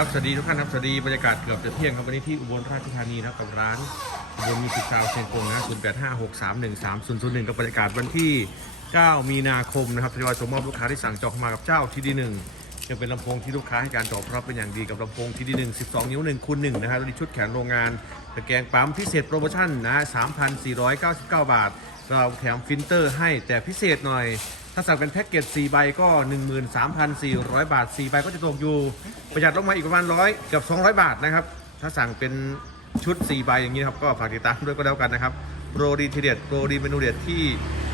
ครับสวัสดีทุกท่านครับสวัสดีบรรยากาศเกือบจะเที่ยงครับวันนี้ที่อุบลราชธานีนะครับกับร้านอุบลมีสิกซาวเชียงกงนะ0 8 5 6 3 1 3 0 0 1กับบรรยากาศวันที่9มีนาคมนะครับทยอยส่งมอบลูกค้าที่สั่งจองเข้ามากับเจ้าทีดีหนึ่งยังเป็นลำโพงที่ลูกค้าให้การตอบรับเป็นอย่างดีกับลำโพงทีดีหนึ่ง12นิ้ว1คูณ1นะฮะตัวนี้ชุดแขนโรงงานตะแกรงปั๊มพิเศษโปรโมชั่นนะ3,499บาทเราแถมฟิลเตอร์ให้แต่พิเศษหน่อย ถ้าสั่งเป็นแพ็กเกจ4ใบก็ 13,400 บาท 4 ใบก็จะตกอยู่ประหยัดลงมาอีกประมาณร้อยเกือบ200 บาทนะครับ ถ้าสั่งเป็นชุด 4 ใบอย่างนี้ครับ ก็ฝากติดตามด้วยก็แล้วกันนะครับ โปรดีทีเด็ดโปรดีเมนูเด็ดที่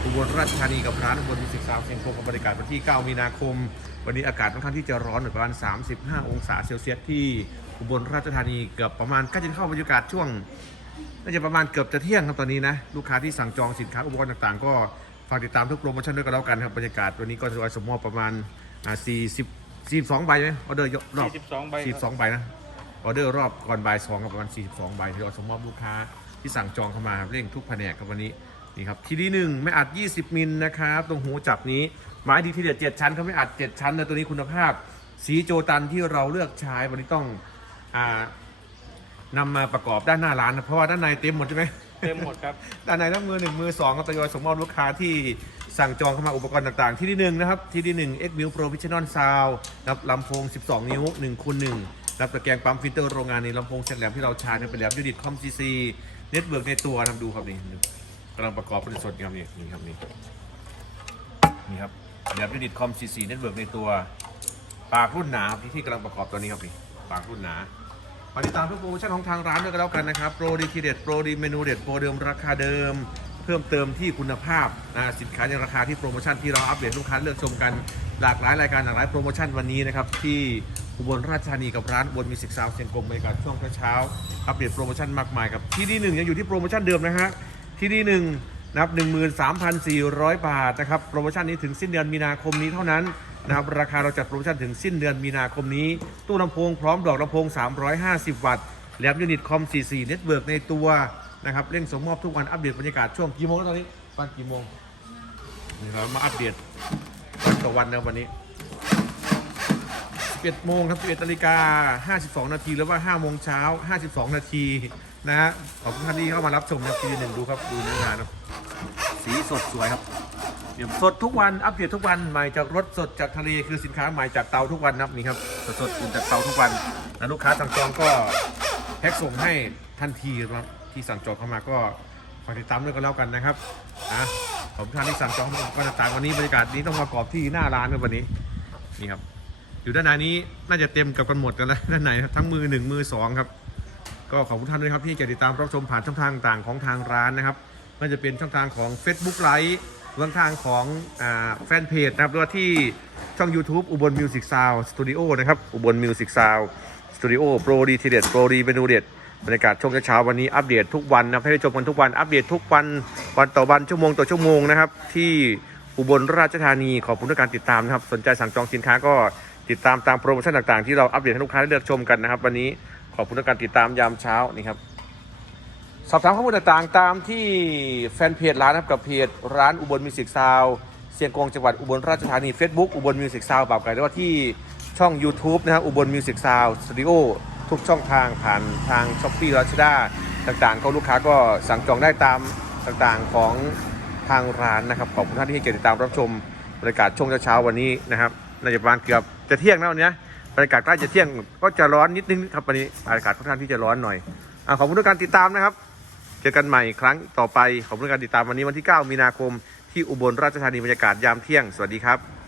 อุบลราชธานีกับร้านอุบลมิสิกซาวเชียงคงกับบรรยากาศวันที่ 9 มีนาคม วันนี้อากาศค่อนข้างที่จะร้อนหน่ประมาณ 35 องศาเซลเซียสที่อุบลราชธานีเกือบประมาณใกล้จะเข้าบรรยากาศช่วงน่าจะประมาณเกือบจะเที่ยงครับตอนนี้นะ ลูกค้าที่สั่งจองสินค้าอุปกรณ์ต่างๆ ก็ ฝากติดตามทุกโปรโมชั่นด้วยกันแล้วกันครับบรรยากาศวันนี้ก็จะสมมอบประมาณอ่า40 42ใบไหมออเดอร์ยกรอบ42ใบครับ 42ใบนะออเดอร์รอบก่อนบ่ายสองก็ประมาณ42ใบที่เราสมมอบลูกค้าที่สั่งจองเข้ามาครับเร่งทุกแผนกครับวันนี้นี่ครับทีดีหนึ่งไม่อัด 20 มิลนะครับตรงหูจับนี้ไม้ดีทีเด็ด7ชั้นเขาไม่อัด 7 ชั้นนะตัวนี้คุณภาพ สีโจตันที่เราเลือกใช้วันนี้ต้องอ่านำมาประกอบด้านหน้าร้านนะเพราะว่าด้านในเต็มหมดใช่ไหม เต็มหมดครับด้านในทั้งมือหนึ่งมือสองครับทยอยส่งมอบลูกค้าที่สั่งจองเข้ามาอุปกรณ์ต่างๆ ที่ที่หนึ่งนะครับ ที่ที่หนึ่ง X m i l Professional Sound นะครับลำโพง 12 นิ้ว1คูณ1รับตะแกรงปั๊มฟิลเตอร์โรงงานในลำโพงเส้นแหลมที่เราใช้เนี่ยเป็นแหลมยูนิตคอมซีซีเน็ตเวิร์กในตัวนะดูครับนี่กำลังประกอบเป็นสดครับนี่นี่ครับนี่นี่ครับแหลมยูนิตคอมซีซีเน็ตเวิร์กในตัว ปากรุ่นหนาที่กำลังประกอบตัวนี้ครับนี่ปากรุ่นหนา มาติดตามทุกโปรโมชั่นของทางร้านด้วยกันแล้วกันนะครับ โปรดีทีเด็ด โปรดีเมนูเด็ด โปรเดิมราคาเดิม เพิ่มเติมที่คุณภาพสินค้าในราคาที่โปรโมชั่นที่เราอัปเดตลูกค้าเลือกชมกันหลากหลายรายการหลากหลายโปรโมชั่นวันนี้นะครับที่อุบลราชธานีกับร้านบนมิสิกซาวเชียงกงบรรยากาศช่วงเช้าอัปเดตโปรโมชั่นมากมายครับที่ดีหนึ่งยังอยู่ที่โปรโมชั่นเดิมนะฮะที่ดีหนึ่งนับ 13,400 บาทนะครับโปรโมชั่นนี้ถึงสิ้นเดือนมีนาคมนี้เท่านั้น นะครับราคาเราจัดโปรโมชั่นถึงสิ้นเดือนมีนาคมนี้ ตู้ลำโพงพร้อมดอกลำโพง 350 วัตต์แลมยูนิตคอม 44 เน็ตเวิร์กในตัวนะครับเร่งส่งมอบทุกวันอัปเดตบรรยากาศช่วงกี่โมงแล้วตอนนี้ตอนกี่โมงนี่เรามาอัปเดตวันต่อวันนะวันนี้ 11โมงครับ11นาฬิกา52 นาทีหรือว่า5โมงเช้า 52 นาทีนะฮะขอบคุณท่านที่เข้ามารับชมนะทีหนึ่งดูครับดูเนื้องานนะ สีสดสวยครับเดี๋ยวสดทุกวันอัปเดตทุกวันใหม่จากรถสดจากทะเลคือสินค้าใหม่จากเตาทุกวันนะครับนี่ครับสดสดๆจากเตาทุกวันแล้วลูกค้าสั่งจองก็แพ็คส่งให้ทันทีครับที่สั่งจองเข้ามาก็ฝากติดตามด้วยกันแล้วกันนะครับอะขอบคุณท่านที่สั่งจองก็ต่างวันนี้บรรยากาศนี้ต้องมากรอบที่หน้าร้านในวันนี้นี่ครับอยู่ด้านในนี้น่าจะเต็มกับกันหมดกันแล้วด้านในทั้งมือหนึ่งมือสองครับก็ขอบคุณท่านด้วยครับที่จะติดตามรับชมผ่านช่องทางต่างของทางร้านนะครับ ม่ว่าจะเป็นช่องทางของ Facebook ไลฟ์รวมทางของอแฟนเพจนะครับหรือว่าที่ช่อง YouTube อุบลมิวสิกซาวสตูดิโอนะครับ อุบลมิวสิกซาวสตูดิโอโปรดีทีเด็ดโปรดีเมนูเด็ดบรรยากาศช่วงเช้าวันนี้อัปเดตทุกวันนะครับให้ได้ชมกันทุกวันอัปเดตทุกวันวันต่อวันชั่วโมงต่อชั่วโมงนะครับ ที่อุบลราชธานีขอบคุณทุกการติดตามนะครับ สนใจสั่งจองสินค้าก็ติดตามตามโปรโมชั่นต่างๆ ที่เราอัปเดตให้ลูกค้าได้เลือกชมกันนะครับ วันนี้ขอบคุณทุกการติดตามยามเช้านี่ครับ สอบถามข้อมูลต่างๆ ตามที่แฟนเพจร้านนะครับกับเพจร้านอุบลมิวสิกซาวเสียงกงจังหวัดอุบลราชธานี Facebook อุบลมิวสิกซาวแบบไกลหรือว่าที่ช่อง YouTube นะครับอุบลมิวสิกซาวสตูดิโอทุกช่องทางผ่านทางช้อปปี้ราชดาต่างๆ ก็ลูกค้าก็สั่งจองได้ตามต่างๆของทางร้านนะครับ ขอบคุณท่านที่ให้เกียรติติดตามรับชมบรรยากาศช่วงเช้าๆวันนี้นะครับน่าจะประมาณเกือบจะเที่ยงแล้ววันนี้บรรยากาศใกล้จะเที่ยงก็จะร้อนนิดนึงครับวันนี้อากาศค่อนข้างที่จะร้อนหน่อยอขอบคุณทุกการติดตามนะครับ จอกันใหม่ครั้งต่อไปขอบคุณการติดตามวันนี้วันที่ 9 มีนาคม ที่อุบลราชธานีบรรยากาศยามเที่ยง สวัสดีครับ